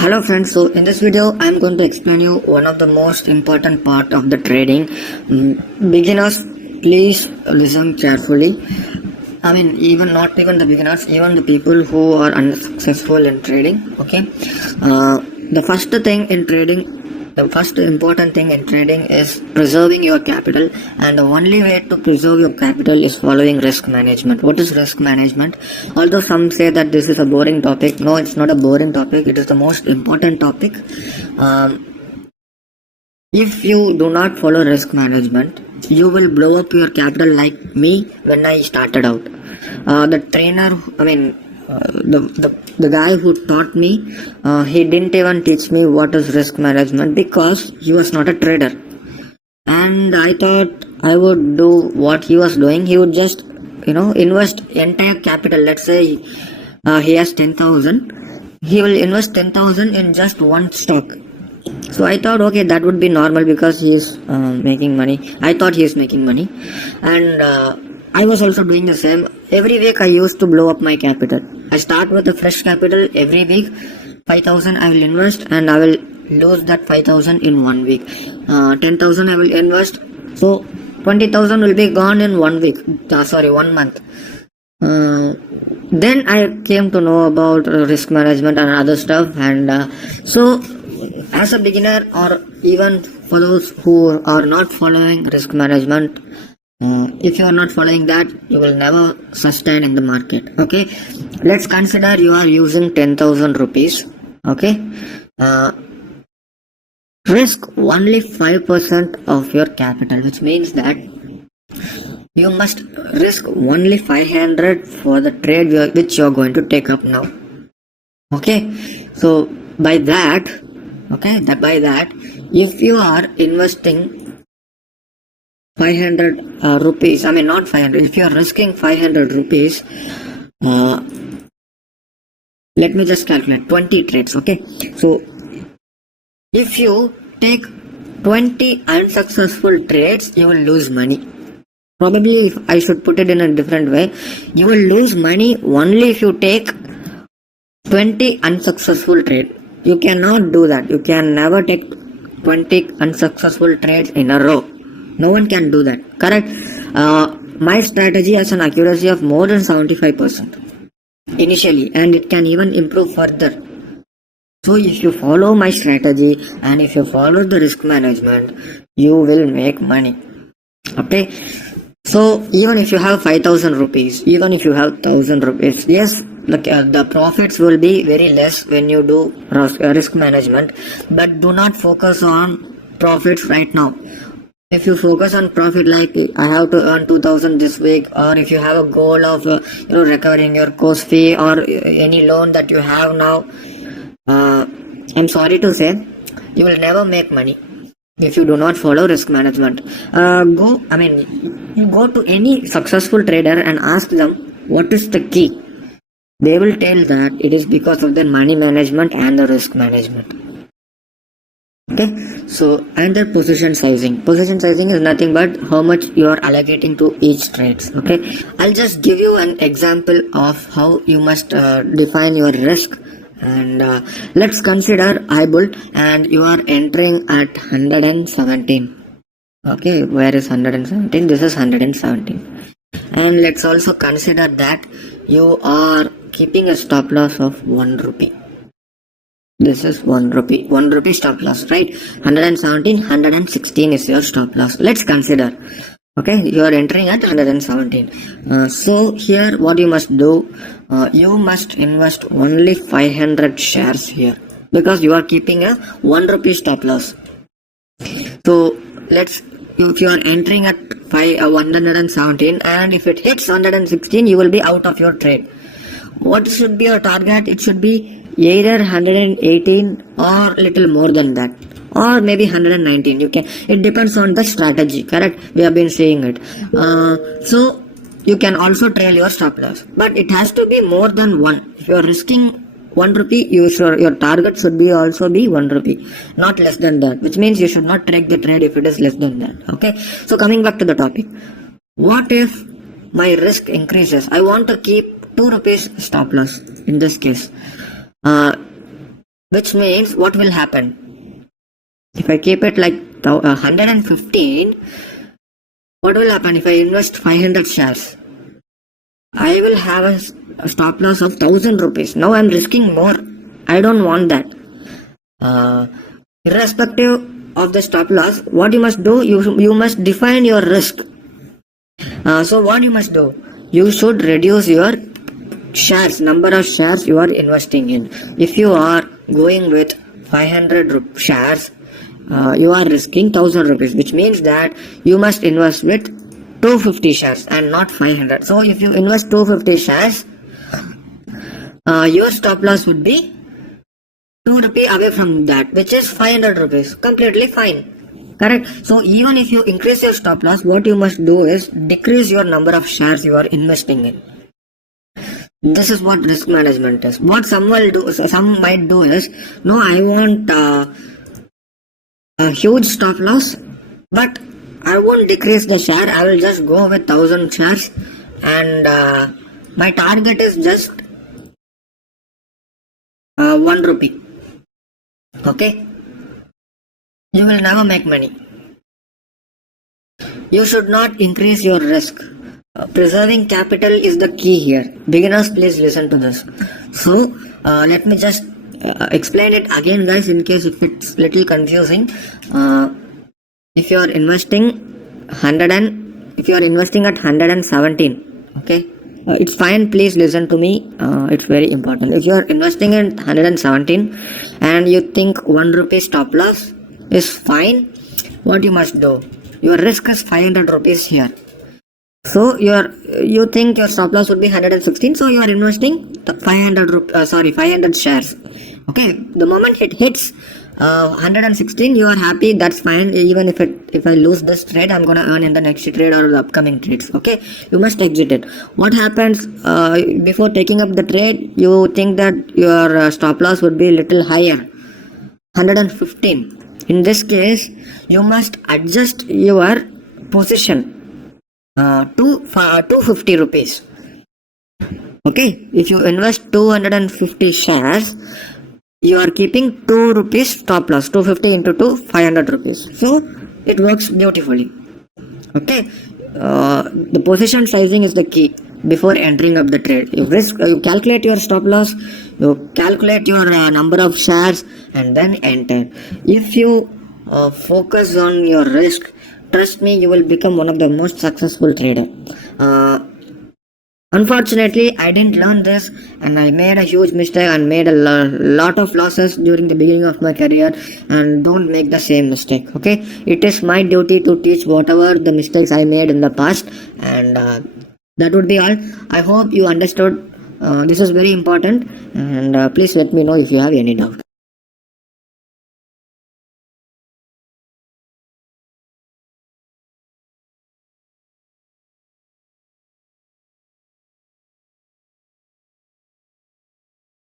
Hello friends, so in this video I am going to explain you one of the most important part of the trading. Beginners, please listen carefully. I mean, not even the beginners, even the people who are unsuccessful in trading. Okay, the first thing in trading, the first important thing in trading is preserving your capital, and the only way to preserve your capital is following risk management. What is risk management? Although some say that this is a boring topic, no, it's not a boring topic. It is the most important topic. If you do not follow risk management, you will blow up your capital like me when I started out. The trainer, the guy who taught me, he didn't even teach me what is risk management because he was not a trader. And I thought I would do what he was doing. He would just, invest entire capital. Let's say he has 10,000. He will invest 10,000 in just one stock. So I thought, okay, that would be normal because he is making money. I thought he is making money, and I was also doing the same. Every week I used to blow up my capital. I start with a fresh capital every week. 5,000 I will invest, and I will lose that 5,000 in 1 week. 10,000 I will invest, so 20,000 will be gone in 1 week. 1 month. Then I came to know about risk management and other stuff, and so as a beginner, or even for those who are not following risk management, if you are not following that, you will never sustain in the market. Okay, let's consider you are using 10,000 rupees. Okay, risk only 5% of your capital, which means that you must risk only 500 for the trade which you are going to take up now. Okay, so by that, if you are investing 500 rupees, not 500, if you are risking 500 rupees, let me just calculate 20 trades. Okay, so if you take 20 unsuccessful trades, you will lose money. Probably, if I should put it in a different way, you will lose money only if you take 20 unsuccessful trades. You cannot do that. You can never take 20 unsuccessful trades in a row. No one can do that. Correct? My strategy has an accuracy of more than 75% initially, and it can even improve further. So if you follow my strategy and if you follow the risk management, you will make money. Okay? So even if you have 5,000 rupees, even if you have 1,000 rupees, yes, the profits will be very less when you do risk management, but do not focus on profits right now. If you focus on profit, like I have to earn 2,000 this week, or if you have a goal of recovering your course fee or any loan that you have now, I'm sorry to say, you will never make money if you do not follow risk management. You go to any successful trader and ask them what is the key. They will tell that it is because of their money management and the risk management. Okay, so and their position sizing. Position sizing is nothing but how much you are allocating to each trades. Okay, I'll just give you an example of how you must define your risk. And let's consider iBull, and you are entering at 117. Okay, where is 117? This is 117. And let's also consider that you are keeping a stop loss of 1 rupee. This is 1 rupee. 1 rupee stop loss, right? 117, 116 is your stop loss. Let's consider. Okay, you are entering at 117. So here what you must do, you must invest only 500 shares here because you are keeping a 1 rupee stop loss. So if you are entering at 117, and if it hits 116, you will be out of your trade. What should be your target? It should be either 118 or little more than that, or maybe 119. It depends on the strategy. Correct? We have been saying it. So you can also trail your stop loss, but it has to be more than 1. If you are risking 1 rupee, your target should be also be 1 rupee, not less than that, which means you should not take the trade if it is less than that. Okay, so coming back to the topic, what if my risk increases? I want to keep 2 rupees stop loss in this case. which means what will happen? If I keep it like 115, what will happen if I invest 500 shares? I will have a stop loss of 1000 rupees. Now I'm risking more. I don't want that. Irrespective of the stop loss, what you must do, you must define your risk. So what you must do, you should reduce your shares, number of shares you are investing in. If you are going with 500 shares, you are risking 1000 rupees, which means that you must invest with 250 shares and not 500. So if you invest 250 shares, your stop loss would be 2 rupee away from that, which is 500 rupees. Completely fine. Correct? So even if you increase your stop loss, what you must do is decrease your number of shares you are investing in. This is what risk management is. What some might do is, no, I want a huge stop loss, but I won't decrease the share. I will just go with 1000 shares, and my target is just 1 rupee. Okay? You will never make money. You should not increase your risk. Preserving capital is the key here. Beginners, please listen to this. So, let me just explain it again, guys, in case if it's little confusing. If you are investing if you are investing at 117, okay, it's fine. Please listen to me. It's very important. If you are investing in 117 and you think 1 rupee stop loss is fine, what you must do? Your risk is 500 rupees here. So you think your stop loss would be 116, so you are investing 500 shares. Okay, the moment it hits 116, you are happy. That's fine. Even if I lose this trade, I'm gonna earn in the next trade or the upcoming trades. Okay, you must exit it. What happens before taking up the trade? You think that your stop loss would be little higher, 115. In this case, you must adjust your position to 250 rupees. Okay, if you invest 250 shares, you are keeping 2 rupees stop loss. 250 into 2, 500 rupees. So it works beautifully. Okay, the position sizing is the key before entering up the trade. You calculate your stop loss, you calculate your number of shares, and then enter. If you focus on your risk, trust me, you will become one of the most successful trader. Unfortunately, I didn't learn this, and I made a huge mistake and made a lot of losses during the beginning of my career. And don't make the same mistake. Okay, it is my duty to teach whatever the mistakes I made in the past, and that would be all. I hope you understood. This is very important, and please let me know if you have any doubt.